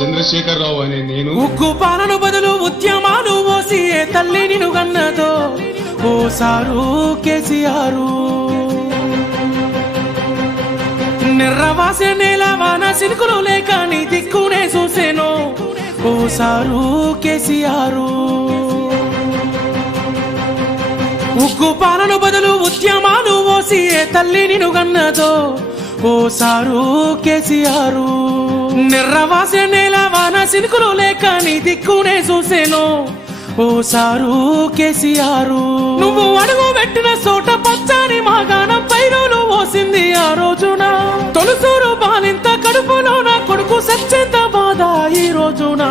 చంద్రశేఖరరావు అనే నేను. ఉక్కు పాలన బదులు ఉద్యమాలు ఓసి ఏ తల్లి నిను గన్నదో ఓ సారు కేసీఆర్. నిర్రవాసే నేల వాన సినుకులు లేక నీ దిక్కునే చూసేను. ఓ సారు కేసీఆర్. ఉగ్గు పాలన బదులు ఉద్యమాలు ఓసి ఏ తల్లి నిను గన్నదో ఓ కేసీఆర్. నిర్రవాసే నేల వాన సినుకులు లేక నీ దిక్కునే చూసేను. ఓ కేసీఆర్. నువ్వు అడుగు పెట్టిన చోట పచ్చని మాగాణం పైరులు పోసింది ఆ రోజున. తొలుసూరు బాలింత కడుపులో నా కొడుకు సత్యంత బాధ ఈ రోజున.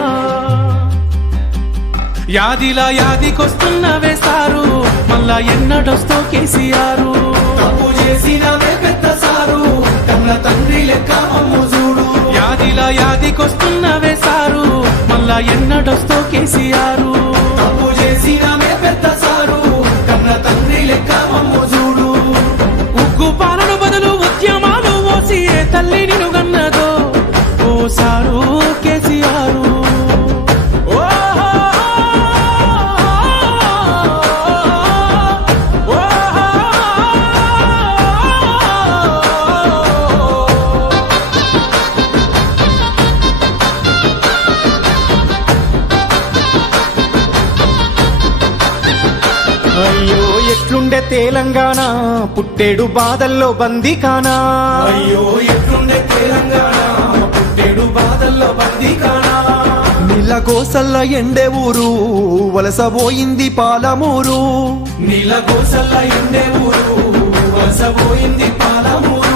యాదిలా యాదికొస్తున్న వేస్తారు మళ్ళా ఎన్నడొస్తో కేసీఆర్? తప్పు చేసిన పెద్ద సారు. కన్న తండ్రి లెక్క మమ్ము చూడు. యాదిలా యాదికొస్తున్న వేస్తారు మళ్ళా ఎన్నడొస్తో కేసీఆర్? తప్పు చేసినవే తెలంగాణ పుట్టేడు బాధల్లో బందీ కానా అయ్యో ఎట్లుండే తెలంగాణ పుట్టేడు బాధల్లో బందీ కానా నీళ్ళ కోసల్ల ఎండే ఊరు వలస పోయింది పాలమూరు. నీల గోసల్ల ఎండే ఊరు వలసపోయింది పాలమూరు.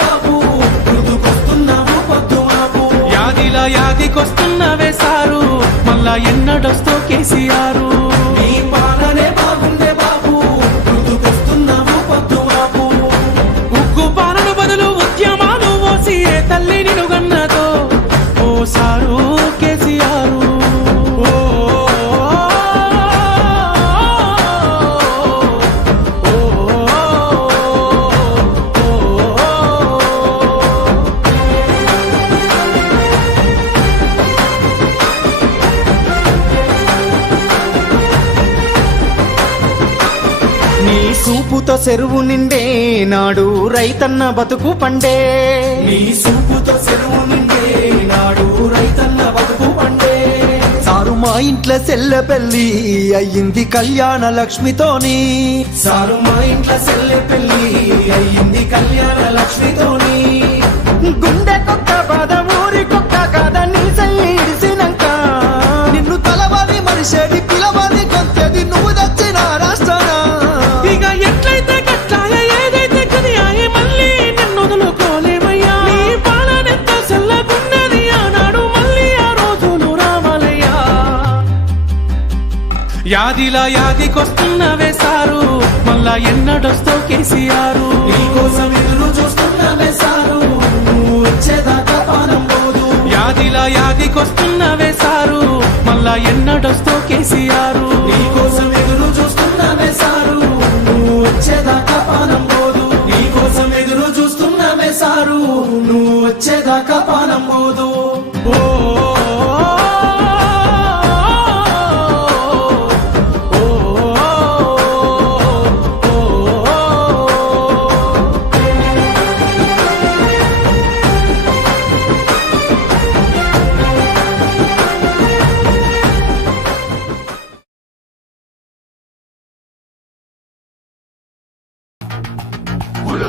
బాబు మృదుకొస్తున్నావు పొద్దు మాపు. యాదిలా యాదికొస్తున్న వేశారు మళ్ళా ఎన్నడొస్తో కేసీఆర్? సూపుతో చెరువు నిండే నాడు రైతన్న బతుకు పండే. నీ సూపుతో చెరువు నిండే నాడు రైతన్న బతుకు పండే. సారు మా ఇంట్లో సెల్ల పెళ్ళి అయ్యింది కళ్యాణ లక్ష్మితోని. సారు మా ఇంట్లో సెల్లె పెళ్ళి అయ్యింది కళ్యాణ యాదిలా యాదికొస్తున్న వేశారు మళ్ళా ఎన్నడొస్తో కేసీఆర్. నీకోసం ఎదురు చూస్తున్న వేశారు నువ్వు వచ్చేదాకా పానం పోదు. యాదిలా యాదికొస్తున్న వేశారు మళ్ళా ఎన్నడొస్తో కేసీఆర్.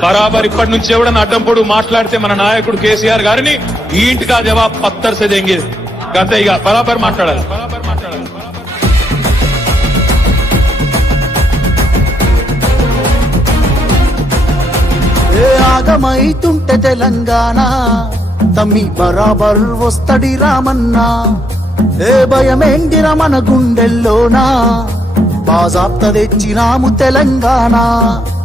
బరాబర్ ఇప్పటి నుంచి ఎవడన్నా అడ్డం పొడు మాట్లాడితే మన నాయకుడు కేసీఆర్ గారిని ఈ ఇంటికి ఆ పత్తర్ సే గత గంతే ఇక బరాబర్ మాట్లాడాలి. బరాబర్ మాట్లాడాలి. ఏ ఆగమైతుంటే తెలంగాణ? తమ్మి బరాబర్ వస్తడి రామన్నా. ఏ భయమేంటిర మన గుండెల్లోనా? బాజాప్త తెచ్చినాము తెలంగాణ.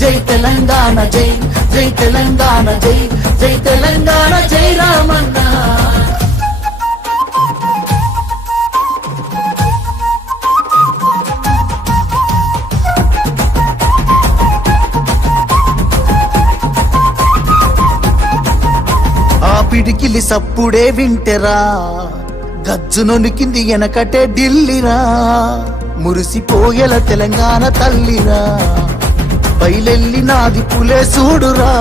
జై తెలంగాణ జై జై తెలంగాణ జై జై తెలంగాణ జై రామన్న. పిడికిలి సప్పుడే వింటెరా గజ్జు నొనికింది వెనకటే ఢిల్లీరా మురిసిపోయేల తెలంగాణ తల్లిరా. బయలెల్లినాది పులే చూడురా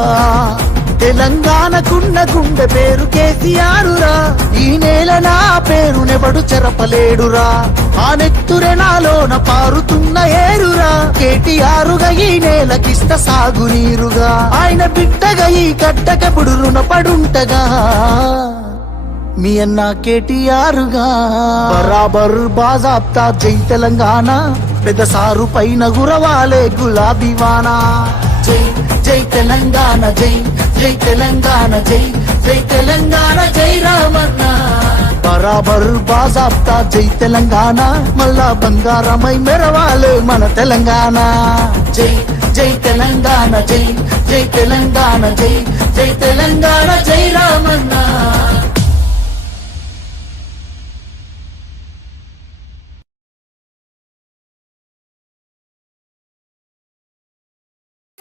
తెలంగాణకున్న గుండె పేరు కేసీఆరురా. ఈ నేల నా పేరునెవడు చెరపలేడురా. ఆ నెత్తురె నాలోన పారుతున్న ఏరురా. కేటీఆరుగా ఈ నేలకిష్ట సాగునీరుగా. ఆయన బిట్టగా ఈ గడ్డకెప్పుడు రుణపడుంటగా? మీ అన్న కేటీఆరుగా. బరాబర్ బాజాబ్తా జై తెలంగాణ. పెద్ద సారు పైన గురవాలే గులాబీ వానా. జై జై తెలంగాణ జై జై తెలంగాణ జై జై తెలంగాణ జై రామన్న. బరాబర్ బాజాప్తా జై తెలంగాణ మళ్ళా బంగారమై మెరవాలే మన తెలంగాణ. జై జై తెలంగాణ జై జై తెలంగాణ జై జై తెలంగాణ జై రామన్న.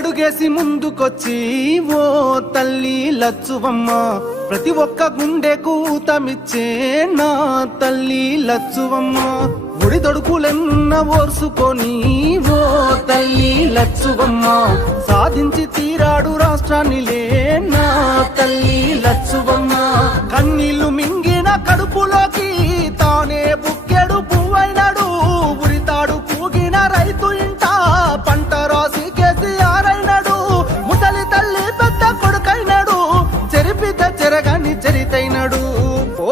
అడుగేసి ముందుకొచ్చి ఓ తల్లి లచ్చువమ్మ ప్రతి ఒక్క గుండెకు ఊతమిచ్చే నా తల్లి లచ్చువమ్మ. ఒడిదొడుకులెన్న ఓర్సుకొని ఓ తల్లి లచ్చువమ్మ సాధించి తీరాడు రాష్ట్రాన్ని లే నా తల్లి లచ్చువమ్మ. కన్నీళ్ళు మింగిన కడుపులోకి తానే బుక్కెడు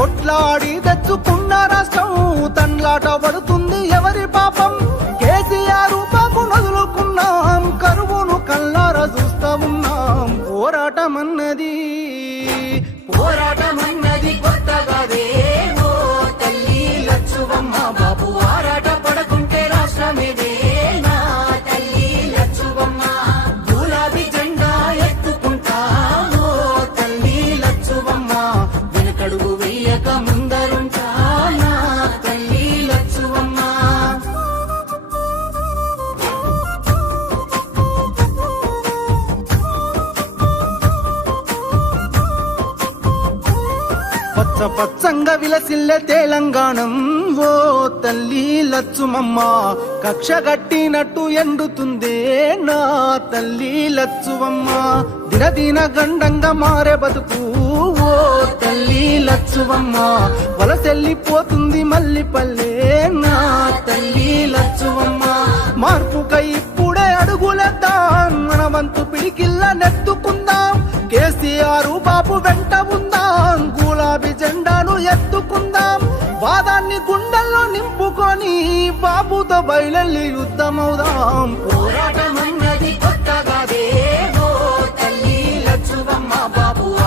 కొట్లాడి తెచ్చుకున్న రాష్ట్రం తన్లాట పడుతుంది ఎవరి పాపం? కేసీఆర్ పాపం నదులుకున్నాం కరువును కల్లార చూస్తా ఉన్నాం. పోరాటం అన్నది పోరాటం అన్నది కొత్తగాదే ఓ తల్లి లచ్చువమ్మ బాబు ఆరాట పడకుంటే రాష్ట్రమేదే. పచ్చ పచ్చంగా విలసిల్లే తెలంగాణం. ఓ తల్లి లచ్చుమమ్మ కక్ష కట్టినట్టు ఎండుతుందే నా తల్లి లచ్చువమ్మ దినదిన గండంగా మారే బతుకు ఓ తల్లి లచ్చువమ్మ వలసెల్లిపోతుంది మల్లి పల్లె నా తల్లి లచ్చువమ్మ మార్పుకై ఎత్తుకుందాం. వాదాన్ని గుండెల్లో నింపుకొని బాబుతో బయలెళ్ళి యుద్ధమవుదాం. పోరాటం అన్నది కొత్తగా బాబు.